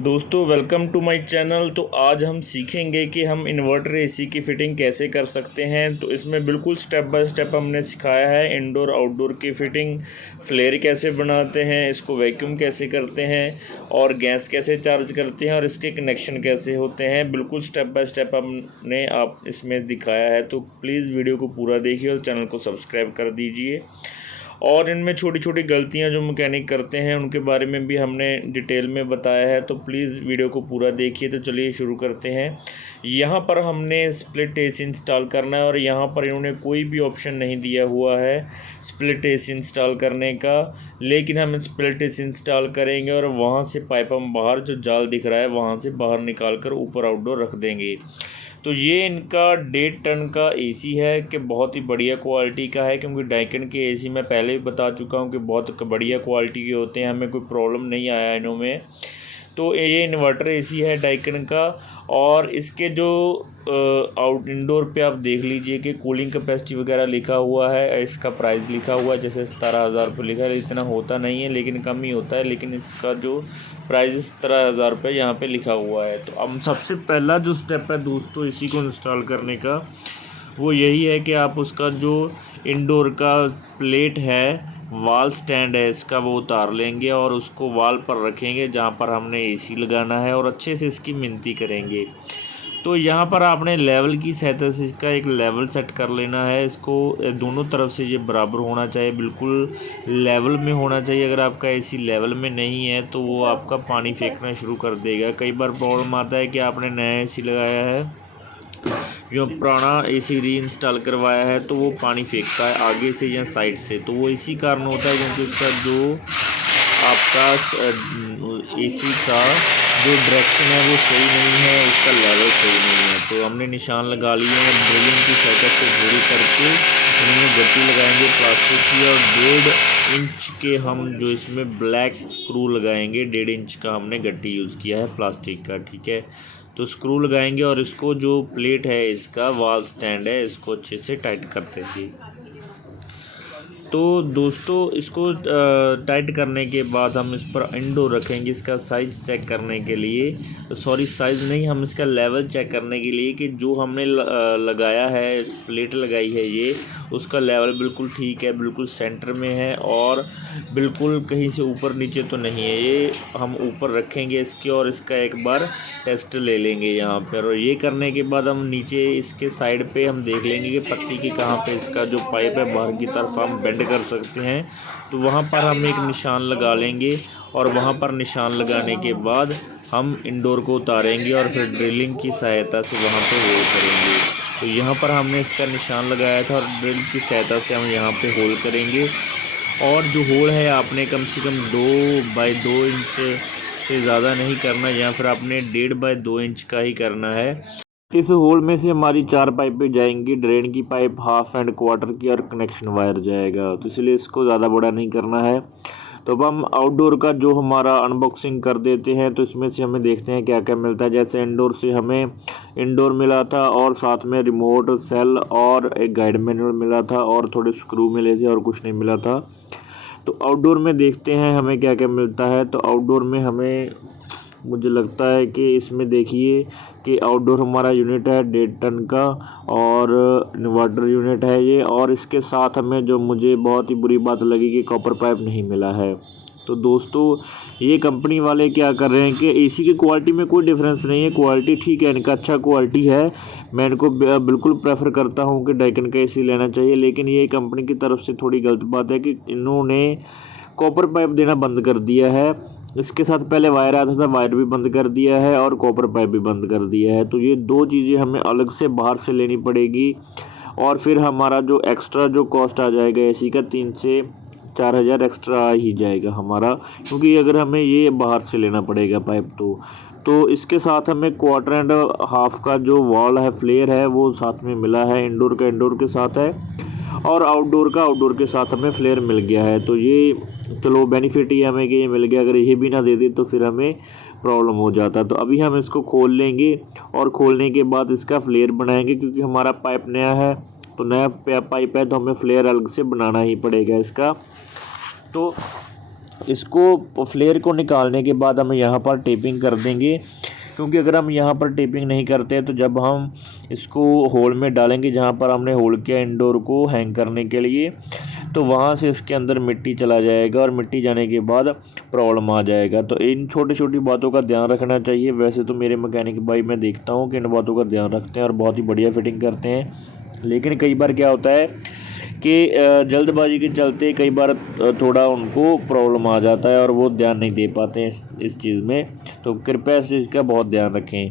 दोस्तों welcome to my channel. तो आज हम सीखेंगे कि हम इन्वर्टर एसी की फ़िटिंग कैसे कर सकते हैं। तो इसमें बिल्कुल स्टेप बाय स्टेप हमने सिखाया है इंडोर आउटडोर की फ़िटिंग, फ्लेयर कैसे बनाते हैं, इसको वैक्यूम कैसे करते हैं और गैस कैसे चार्ज करते हैं और इसके कनेक्शन कैसे होते हैं। बिल्कुल स्टेप बाय स्टेप हमने आप इसमें दिखाया है। तो प्लीज़ वीडियो को पूरा देखिए और चैनल को सब्सक्राइब कर दीजिए। और इनमें छोटी छोटी गलतियां जो मैकेनिक करते हैं उनके बारे में भी हमने डिटेल में बताया है। तो प्लीज़ वीडियो को पूरा देखिए। तो चलिए शुरू करते हैं। यहाँ पर हमने स्प्लिट एसी इंस्टॉल करना है और यहाँ पर इन्होंने कोई भी ऑप्शन नहीं दिया हुआ है स्प्लिट एसी इंस्टॉल करने का, लेकिन हम स्प्लिट एसी इंस्टॉल करेंगे और वहाँ से पाइप हम बाहर जो जाल दिख रहा है वहाँ से बाहर निकाल कर ऊपर आउटडोर रख देंगे। तो ये इनका 1.5 टन का एसी है कि बहुत ही बढ़िया क्वालिटी का है, क्योंकि डाइकिन के एसी मैं पहले भी बता चुका हूँ कि बहुत बढ़िया क्वालिटी के होते हैं, हमें कोई प्रॉब्लम नहीं आया इनों में। तो ये इन्वर्टर एसी है डाइकिन का। और इसके जो आउट इंडोर पे आप देख लीजिए कि कूलिंग कैपेसिटी वगैरह लिखा हुआ है, इसका प्राइस लिखा हुआ है, जैसे 17,000 रुपये लिखा है। इतना होता नहीं है लेकिन कम ही होता है, लेकिन इसका जो प्राइस 17,000 रुपये यहाँ पे लिखा हुआ है। तो अब सबसे पहला जो स्टेप है दोस्तों इसी को इंस्टॉल करने का, वो यही है कि आप उसका जो इंडोर का प्लेट है, वॉल स्टैंड है इसका, वो उतार लेंगे और उसको वॉल पर रखेंगे जहाँ पर हमने एसी लगाना है और अच्छे से इसकी मिनती करेंगे। तो यहाँ पर आपने लेवल की सहायता से इसका एक लेवल सेट कर लेना है। इसको दोनों तरफ से ये बराबर होना चाहिए, बिल्कुल लेवल में होना चाहिए। अगर आपका एसी लेवल में नहीं है तो वो आपका पानी फेंकना शुरू कर देगा। कई बार प्रॉब्लम आता है कि आपने नया एसी लगाया है, जो पुराना एसी री इंस्टॉल करवाया है, तो वो पानी फेंकता है आगे से या साइड से। तो वो इसी कारण होता है क्योंकि उसका जो आपका एसी का जो डायरेक्शन है वो सही नहीं है, उसका लेवल सही नहीं है। तो हमने निशान लगा लिए हैं, ड्रिलिंग की सहायता से ड्रिल करके उनमें गट्टी लगाएंगे प्लास्टिक की और 1.5 इंच के हम जो इसमें ब्लैक स्क्रू लगाएंगे। 1.5 इंच का हमने गट्टी यूज़ किया है प्लास्टिक का, ठीक है। तो स्क्रू लगाएंगे और इसको जो प्लेट है इसका वॉल स्टैंड है इसको अच्छे से टाइट करते थे। तो दोस्तों इसको टाइट करने के बाद हम इस पर इंडोर रखेंगे इसका साइज़ चेक करने के लिए। सॉरी साइज़ नहीं, हम इसका लेवल चेक करने के लिए कि जो हमने लगाया है, प्लेट लगाई है ये, उसका लेवल बिल्कुल ठीक है, बिल्कुल सेंटर में है और बिल्कुल कहीं से ऊपर नीचे तो नहीं है। ये हम ऊपर रखेंगे इसके और इसका एक बार टेस्ट ले लेंगे यहाँ पर। और ये करने के बाद हम नीचे इसके साइड पे हम देख लेंगे कि पट्टी की कहाँ पे इसका जो पाइप है बाहर की तरफ हम बेंड कर सकते हैं। तो वहाँ पर हम एक निशान लगा लेंगे और वहाँ पर निशान लगाने के बाद हम इंडोर को उतारेंगे और फिर ड्रिलिंग की सहायता से वहाँ पे होल करेंगे। तो यहाँ पर हमने इसका निशान लगाया था और ड्रिल की सहायता से हम यहाँ पे होल करेंगे। और जो होल है आपने कम से कम 2 बाई 2 इंच से ज़्यादा नहीं करना, या फिर आपने 1.5 बाई 2 इंच का ही करना है। इस होल में से हमारी 4 पाइपें जाएंगी, ड्रेन की पाइप, हाफ एंड क्वार्टर की और कनेक्शन वायर जाएगा। तो इसलिए इसको ज़्यादा बड़ा नहीं करना है। तो अब हम आउटडोर का जो हमारा अनबॉक्सिंग कर देते हैं। तो इसमें से हमें देखते हैं क्या क्या मिलता है। जैसे इंडोर से हमें इंडोर मिला था और साथ में रिमोट, सेल और एक गाइड मैनुअल मिला था और थोड़े स्क्रू मिले थे और कुछ नहीं मिला था। तो आउटडोर में देखते हैं हमें क्या क्या मिलता है। तो आउटडोर में हमें मुझे लगता है कि इसमें देखिए कि आउटडोर हमारा यूनिट है 1.5 टन का और इन्वर्टर यूनिट है ये। और इसके साथ हमें जो मुझे बहुत ही बुरी बात लगी कि कॉपर पाइप नहीं मिला है। तो दोस्तों ये कंपनी वाले क्या कर रहे हैं कि एसी की क्वालिटी में कोई डिफरेंस नहीं है, क्वालिटी ठीक है, इनका अच्छा क्वालिटी है। मैं इनको बिल्कुल प्रेफर करता हूँ कि डाइकिन का एसी लेना चाहिए। लेकिन ये कंपनी की तरफ से थोड़ी गलत बात है कि इन्होंने कॉपर पाइप देना बंद कर दिया है। इसके साथ पहले वायर आता था, वायर भी बंद कर दिया है और कॉपर पाइप भी बंद कर दिया है। तो ये 2 चीज़ें हमें अलग से बाहर से लेनी पड़ेगी और फिर हमारा जो एक्स्ट्रा जो कॉस्ट आ जाएगा एसी का 3 से 4 हज़ार एक्स्ट्रा आ ही जाएगा हमारा, क्योंकि अगर हमें ये बाहर से लेना पड़ेगा पाइप। तो इसके साथ हमें क्वार्टर एंड हाफ का जो वॉल है, फ्लेयर है, वो साथ में मिला है। इंडोर का इंडोर के साथ है और आउटडोर का आउटडोर के साथ हमें फ्लेयर मिल गया है। तो ये चलो बेनिफिट ही हमें कि ये मिल गया। अगर ये भी ना दे दे तो फिर हमें प्रॉब्लम हो जाता। तो अभी हम इसको खोल लेंगे और खोलने के बाद इसका फ्लेयर बनाएंगे, क्योंकि हमारा पाइप नया है तो नया पाइप है तो हमें फ्लेयर अलग से बनाना ही पड़ेगा इसका। तो इसको फ्लेयर को निकालने के बाद हम यहाँ पर टेपिंग कर देंगे, क्योंकि अगर हम यहाँ पर टेपिंग नहीं करते हैं तो जब हम इसको होल में डालेंगे जहाँ पर हमने होल किया इंडोर को हैंग करने के लिए, तो वहाँ से इसके अंदर मिट्टी चला जाएगा और मिट्टी जाने के बाद प्रॉब्लम आ जाएगा। तो इन छोटी छोटी बातों का ध्यान रखना चाहिए। वैसे तो मेरे मैकेनिक भाई मैं देखता हूँ कि इन बातों का ध्यान रखते हैं और बहुत ही बढ़िया फिटिंग करते हैं, लेकिन कई बार क्या होता है कि जल्दबाजी के चलते कई बार थोड़ा उनको प्रॉब्लम आ जाता है और वो ध्यान नहीं दे पाते हैं इस चीज़ में। तो कृपया इस चीज़ का बहुत ध्यान रखें।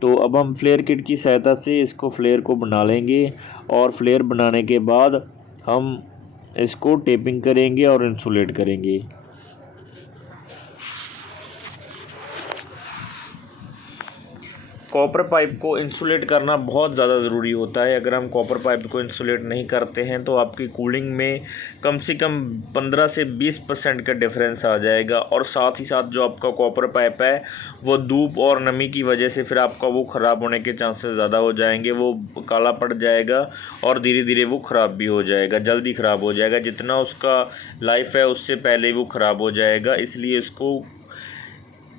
तो अब हम फ्लेयर किट की सहायता से इसको फ्लेयर को बना लेंगे और फ्लेयर बनाने के बाद हम इसको टेपिंग करेंगे और इंसुलेट करेंगे। कॉपर पाइप को इंसुलेट करना बहुत ज़्यादा ज़रूरी होता है। अगर हम कॉपर पाइप को इंसुलेट नहीं करते हैं तो आपकी कूलिंग में कम से कम 15 से 20% का डिफरेंस आ जाएगा, और साथ ही साथ जो आपका कॉपर पाइप है वो धूप और नमी की वजह से फिर आपका वो ख़राब होने के चांसेस ज़्यादा हो जाएंगे। वो काला पड़ जाएगा और धीरे धीरे वो ख़राब भी हो जाएगा, जल्दी ख़राब हो जाएगा। जितना उसका लाइफ है उससे पहले वो ख़राब हो जाएगा। इसलिए इसको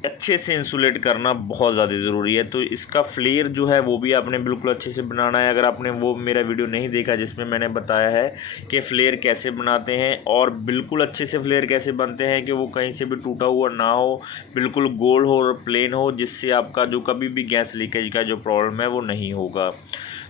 अच्छे से इंसुलेट करना बहुत ज़्यादा ज़रूरी है। तो इसका फ्लेयर जो है वो भी आपने बिल्कुल अच्छे से बनाना है। अगर आपने वो मेरा वीडियो नहीं देखा जिसमें मैंने बताया है कि फ्लेयर कैसे बनाते हैं और बिल्कुल अच्छे से फ्लेयर कैसे बनते हैं कि वो कहीं से भी टूटा हुआ ना हो, बिल्कुल गोल हो और प्लेन हो, जिससे आपका जो कभी भी गैस लीकेज का जो प्रॉब्लम है वो नहीं होगा।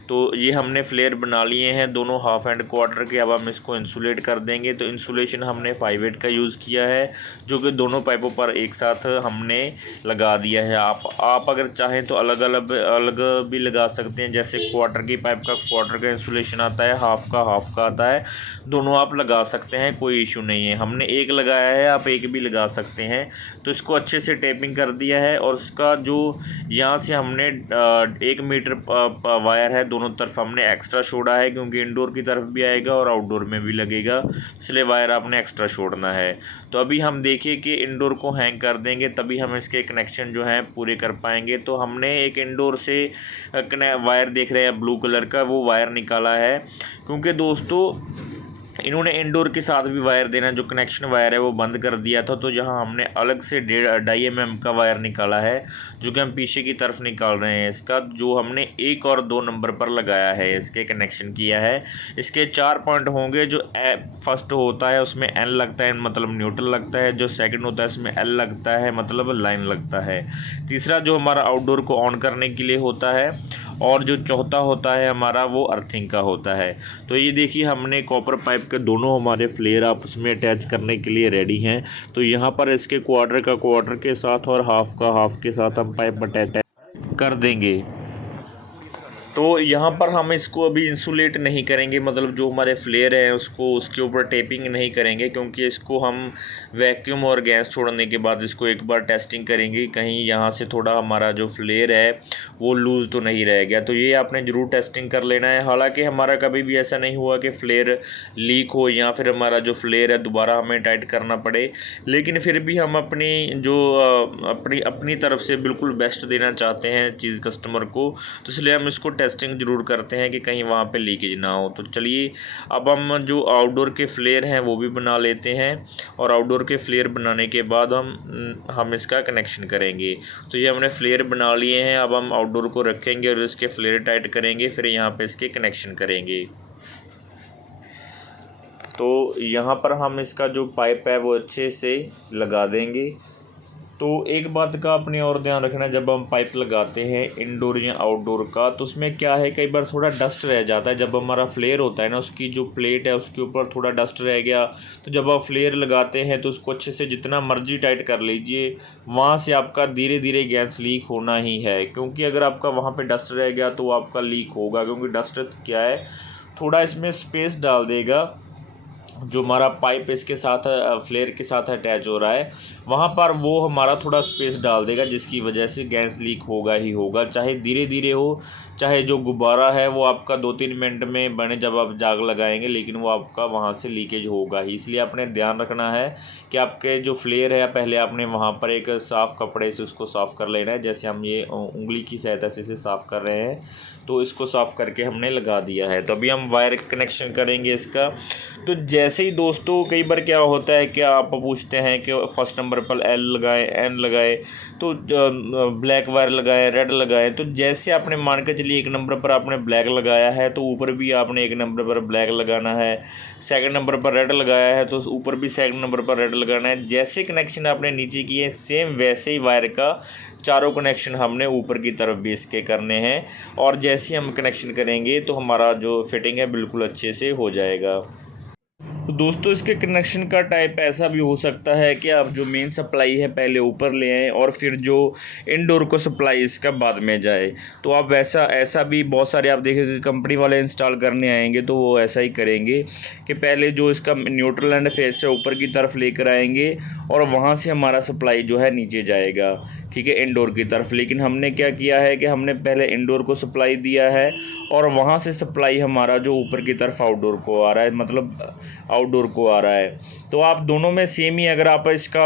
तो ये हमने फ्लेयर बना लिए हैं दोनों हाफ एंड क्वार्टर के। अब हम इसको इंसुलेट कर देंगे। तो इंसुलेशन हमने 5/8 का यूज़ किया है, जो कि दोनों पाइपों पर एक साथ हमने लगा दिया है। आप अगर चाहें तो अलग अलग भी लगा सकते हैं। जैसे क्वार्टर की पाइप का क्वार्टर का इंसुलेशन आता है, हाफ का आता है, दोनों आप लगा सकते हैं, कोई इशू नहीं है। हमने एक लगाया है, आप एक भी लगा सकते हैं। तो इसको अच्छे से टेपिंग कर दिया है और उसका जो यहाँ से हमने 1 मीटर वायर है दोनों तरफ हमने एक्स्ट्रा छोड़ा है, क्योंकि इंडोर की तरफ भी आएगा और आउटडोर में भी लगेगा, इसलिए वायर आपने एक्स्ट्रा छोड़ना है। तो अभी हम देखिए कि इंडोर को हैंग कर देंगे तभी हम इसके कनेक्शन जो हैं पूरे कर पाएंगे। तो हमने एक इंडोर से वायर देख रहे हैं ब्लू कलर का, वो वायर निकाला है, क्योंकि दोस्तों इन्होंने इंडोर के साथ भी वायर देना, जो कनेक्शन वायर है वो बंद कर दिया था। तो यहाँ हमने अलग से 2.5 mm का वायर निकाला है, जो कि हम पीछे की तरफ निकाल रहे हैं इसका, जो हमने 1 और 2 नंबर पर लगाया है, इसके कनेक्शन किया है। इसके 4 पॉइंट होंगे। जो फर्स्ट होता है उसमें N लगता है, मतलब न्यूट्रल लगता है। जो सेकंड होता है उसमें L लगता है, मतलब लाइन लगता है। तीसरा जो हमारा आउटडोर को ऑन करने के लिए होता है, और जो चौथा होता है हमारा वो अर्थिंग का होता है। तो ये देखिए हमने कॉपर पाइप के दोनों हमारे फ्लेयर आपस में अटैच करने के लिए रेडी हैं। तो यहाँ पर इसके क्वार्टर का क्वार्टर के साथ और हाफ का हाफ के साथ हम पाइप अटैच कर देंगे। तो यहाँ पर हम इसको अभी इंसुलेट नहीं करेंगे, मतलब जो हमारे फ्लेयर है उसको उसके ऊपर टेपिंग नहीं करेंगे, क्योंकि इसको हम वैक्यूम और गैस छोड़ने के बाद इसको एक बार टेस्टिंग करेंगे, कहीं यहाँ से थोड़ा हमारा जो फ्लेयर है वो लूज़ तो नहीं रह गया। तो ये आपने ज़रूर टेस्टिंग कर लेना है। हालांकि हमारा कभी भी ऐसा नहीं हुआ कि फ्लेयर लीक हो या फिर हमारा जो फ्लेयर है दोबारा हमें टाइट करना पड़े, लेकिन फिर भी हम अपनी तरफ से बिल्कुल बेस्ट देना चाहते हैं चीज़ कस्टमर को, तो इसलिए हम इसको टेस्टिंग ज़रूर करते हैं कि कहीं वहाँ पे लीकेज ना हो। तो चलिए अब हम जो आउटडोर के फ्लेयर हैं वो भी बना लेते हैं, और आउटडोर के फ्लेयर बनाने के बाद हम इसका कनेक्शन करेंगे। तो ये हमने फ्लेयर बना लिए हैं। अब हम आउटडोर को रखेंगे और इसके फ्लेयर टाइट करेंगे, फिर यहाँ पे इसके कनेक्शन करेंगे। तो यहाँ पर हम इसका जो पाइप है वो अच्छे से लगा देंगे। तो एक बात का अपने और ध्यान रखना, जब हम पाइप लगाते हैं इंडोर या आउटडोर का, तो उसमें क्या है कई बार थोड़ा डस्ट रह जाता है। जब हमारा फ्लेयर होता है ना, उसकी जो प्लेट है उसके ऊपर थोड़ा डस्ट रह गया, तो जब आप फ्लेयर लगाते हैं तो उसको अच्छे से जितना मर्जी टाइट कर लीजिए, वहाँ से आपका धीरे धीरे गैस लीक होना ही है। क्योंकि अगर आपका वहाँ पर डस्ट रह गया तो आपका लीक होगा, क्योंकि डस्ट क्या है थोड़ा इसमें स्पेस डाल देगा। जो हमारा पाइप इसके साथ फ्लेयर के साथ अटैच हो रहा है वहाँ पर वो हमारा थोड़ा स्पेस डाल देगा, जिसकी वजह से गैस लीक होगा ही होगा, चाहे धीरे धीरे हो चाहे जो गुब्बारा है वो आपका 2-3 मिनट में बने जब आप जाग लगाएंगे, लेकिन वो आपका वहाँ से लीकेज होगा ही। इसलिए आपने ध्यान रखना है कि आपके जो फ्लेयर है पहले आपने वहाँ पर एक साफ़ कपड़े से उसको साफ़ कर लेना है। जैसे हम ये उंगली की सहायता से इसे साफ़ कर रहे हैं, तो इसको साफ़ करके हमने लगा दिया है। तो अभी हम वायर कनेक्शन करेंगे इसका। तो जैसे ही दोस्तों कई बार क्या होता है कि आप पूछते हैं कि फर्स्ट नंबर पर एल लगाएं, एन लगाएं, तो ब्लैक वायर लगाएं, रेड लगाएं। तो जैसे आपने मान के चलिए 1 नंबर पर आपने ब्लैक लगाया है तो ऊपर भी आपने 1 नंबर पर ब्लैक लगाना है। सेकंड नंबर पर रेड लगाया है तो ऊपर भी सेकंड नंबर पर रेड लगाना है। जैसे कनेक्शन आपने नीचे किए सेम वैसे ही वायर का चारों कनेक्शन हमने ऊपर की तरफ भी इसके करने हैं। और जैसे हम कनेक्शन करेंगे तो हमारा जो फिटिंग है बिल्कुल अच्छे से हो जाएगा। तो दोस्तों इसके कनेक्शन का टाइप ऐसा भी हो सकता है कि आप जो मेन सप्लाई है पहले ऊपर ले आएँ और फिर जो इनडोर को सप्लाई इसका बाद में जाए। तो आप ऐसा भी बहुत सारे आप देखेंगे कंपनी वाले इंस्टॉल करने आएंगे तो वो ऐसा ही करेंगे कि पहले जो इसका न्यूट्रल एंड फेस है ऊपर की तरफ लेकर आएंगे और वहाँ से हमारा सप्लाई जो है नीचे जाएगा, ठीक है, इंडोर की तरफ। लेकिन हमने क्या किया है कि हमने पहले इंडोर को सप्लाई दिया है और वहाँ से सप्लाई हमारा जो ऊपर की तरफ आउटडोर को आ रहा है, मतलब आउटडोर को आ रहा है। तो आप दोनों में सेम ही, अगर आप इसका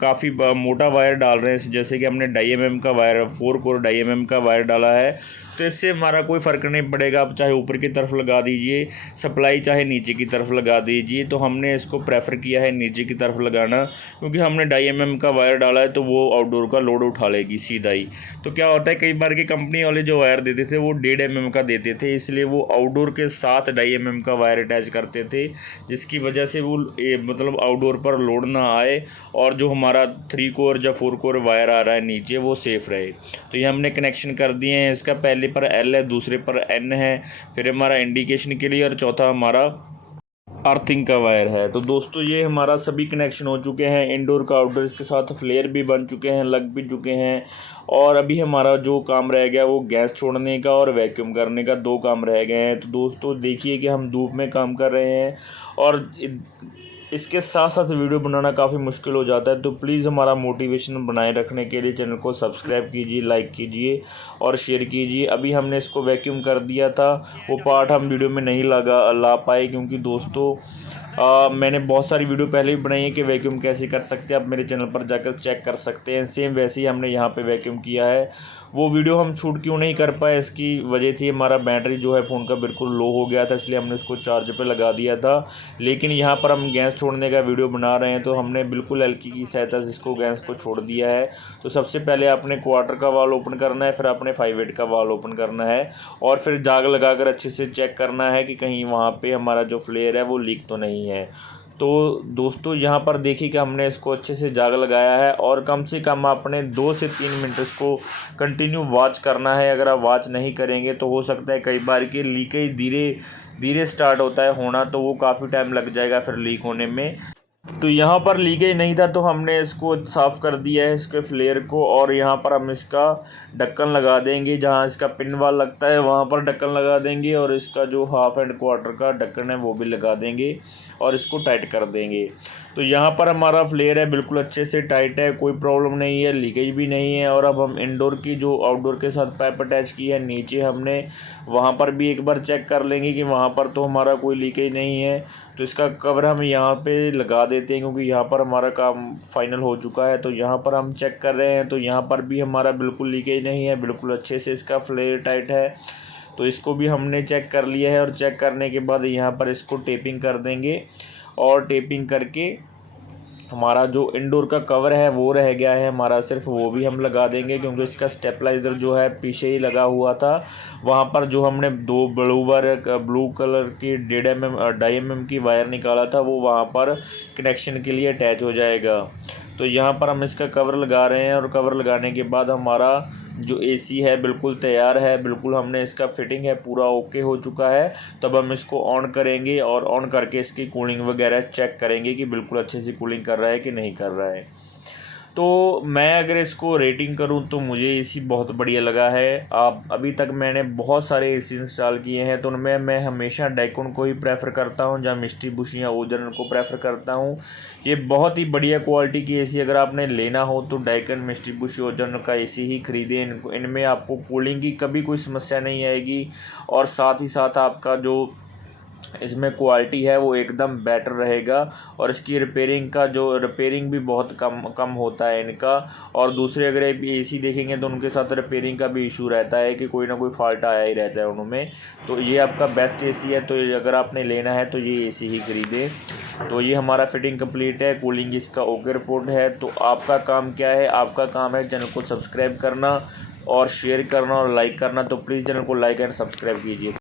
काफ़ी मोटा वायर डाल रहे हैं, जैसे कि हमने 2.5 mm का वायर 4 कोर 2.5 mm का वायर डाला है, तो इससे हमारा कोई फ़र्क नहीं पड़ेगा। आप चाहे ऊपर की तरफ लगा दीजिए सप्लाई, चाहे नीचे की तरफ लगा दीजिए। तो हमने इसको प्रेफर किया है नीचे की तरफ लगाना, क्योंकि हमने 2.5 mm का वायर डाला है तो वो आउटडोर का लोड उठा लेगी सीधा ही। तो क्या होता है कई बार की कंपनी वाले जो वायर देते थे वो 1.5 mm का देते थे, इसलिए वो आउटडोर के साथ 2.5 mm का वायर अटैच करते थे, जिसकी वजह से वो मतलब आउटडोर पर लोड ना आए और जो हमारा 3 कोर या 4 कोर वायर आ रहा है नीचे वो सेफ़ रहे। तो ये हमने कनेक्शन कर दिए हैं। इसका पहले पर एल है, दूसरे पर एन है, फिर हमारा इंडिकेशन के लिए, और चौथा हमारा अर्थिंग का वायर है। तो दोस्तों ये हमारा सभी कनेक्शन हो चुके हैं, इंडोर का आउटडोर, इसके साथ फ्लेयर भी बन चुके हैं, लग भी चुके हैं। और अभी हमारा जो काम रह गया वो गैस छोड़ने का और वैक्यूम करने का, 2 काम रह गए हैं। तो दोस्तों देखिए कि हम धूप में काम कर रहे हैं और इसके साथ साथ वीडियो बनाना काफ़ी मुश्किल हो जाता है। तो प्लीज़ हमारा मोटिवेशन बनाए रखने के लिए चैनल को सब्सक्राइब कीजिए, लाइक कीजिए और शेयर कीजिए। अभी हमने इसको वैक्यूम कर दिया था, वो पार्ट हम वीडियो में नहीं ला पाए, क्योंकि दोस्तों मैंने बहुत सारी वीडियो पहले भी बनाई है कि वैक्यूम कैसे कर सकते हैं, आप मेरे चैनल पर जाकर चेक कर सकते हैं। सेम वैसे ही हमने यहाँ पे वैक्यूम किया है। वो वीडियो हम शूट क्यों नहीं कर पाए, इसकी वजह थी हमारा बैटरी जो है फ़ोन का बिल्कुल लो हो गया था, इसलिए हमने उसको चार्ज पे लगा दिया था। लेकिन यहाँ पर हम गैस छोड़ने का वीडियो बना रहे हैं तो हमने बिल्कुल हल्की की सहायता से इसको गैस को छोड़ दिया है। तो सबसे पहले आपने क्वार्टर का वाल ओपन करना है, फिर आपने 5/8 का वाल ओपन करना है और फिर जाग लगाकर अच्छे से चेक करना है कि कहीं वहाँ पर हमारा जो फ्लेयर है वो लीक तो नहीं है। तो दोस्तों यहाँ पर देखिए कि हमने इसको अच्छे से जाग लगाया है और कम से कम आपने 2 से 3 मिनट इसको कंटिन्यू वॉच करना है। अगर आप वॉच नहीं करेंगे तो हो सकता है कई बार कि लीकेज धीरे धीरे स्टार्ट होता है होना, तो वो काफ़ी टाइम लग जाएगा फिर लीक होने में। तो यहाँ पर लीकेज नहीं था तो हमने इसको साफ़ कर दिया है इसके फ्लेयर को, और यहाँ पर हम इसका ढक्कन लगा देंगे। जहाँ इसका पिन वाल लगता है वहाँ पर ढक्कन लगा देंगे और इसका जो हाफ एंड क्वार्टर का ढक्कन है वो भी लगा देंगे और इसको टाइट कर देंगे। तो यहाँ पर हमारा फ्लेयर है बिल्कुल अच्छे से टाइट है, कोई प्रॉब्लम नहीं है, लीकेज भी नहीं है। और अब हम इंडोर की जो आउटडोर के साथ पाइप अटैच की है नीचे, हमने वहाँ पर भी एक बार चेक कर लेंगे कि वहाँ पर तो हमारा कोई लीकेज नहीं है। तो इसका कवर हम यहाँ पे लगा देते हैं, क्योंकि यहाँ पर हमारा काम फाइनल हो चुका है। तो यहाँ पर हम चेक कर रहे हैं तो यहाँ पर भी हमारा बिल्कुल लीकेज नहीं है, बिल्कुल अच्छे से इसका फ्लेयर टाइट है। तो इसको भी हमने चेक कर लिया है और चेक करने के बाद यहाँ पर इसको टेपिंग कर देंगे और टेपिंग करके हमारा जो इंडोर का कवर है वो रह गया है हमारा, सिर्फ वो भी हम लगा देंगे, क्योंकि इसका स्टेबलाइज़र जो है पीछे ही लगा हुआ था। वहाँ पर जो हमने 2 ब्लू कलर की 2.5 mm की वायर निकाला था वो वहाँ पर कनेक्शन के लिए अटैच हो जाएगा। तो यहाँ पर हम इसका कवर लगा रहे हैं और कवर लगाने के बाद हमारा जो एसी है बिल्कुल तैयार है, बिल्कुल हमने इसका फिटिंग है पूरा ओके हो चुका है। तब हम इसको ऑन करेंगे और ऑन करके इसकी कूलिंग वगैरह चेक करेंगे कि बिल्कुल अच्छे से कूलिंग कर रहा है कि नहीं कर रहा है। तो मैं अगर इसको रेटिंग करूं तो मुझे एसी बहुत बढ़िया लगा है। आप अभी तक मैंने बहुत सारे एसी इंस्टॉल किए हैं, तो उनमें मैं हमेशा डाइकोन को ही प्रेफ़र करता हूं, या मिस्टुबिशी या ओजोन को प्रेफ़र करता हूं। ये बहुत ही बढ़िया क्वालिटी की एसी अगर आपने लेना हो तो डाइकोन, मिस्टुबिशी, ओजोन का एसी ही ख़रीदें। इनमें आपको कूलिंग की कभी कोई समस्या नहीं आएगी, और साथ ही साथ आपका जो इसमें क्वालिटी है वो एकदम बेटर रहेगा, और इसकी रिपेयरिंग भी बहुत कम होता है इनका। और दूसरे अगर आप एसी देखेंगे तो उनके साथ रिपेयरिंग का भी इशू रहता है कि कोई ना कोई फॉल्ट आया ही रहता है उनमें। तो ये आपका बेस्ट एसी है, तो अगर आपने लेना है तो ये एसी ही खरीदें। तो ये हमारा फिटिंग कंप्लीट है, कूलिंग इसका ओके रिपोर्ट है। तो आपका काम क्या है? आपका काम है चैनल को सब्सक्राइब करना और शेयर करना और लाइक करना। तो प्लीज़ चैनल को लाइक एंड सब्सक्राइब कीजिए।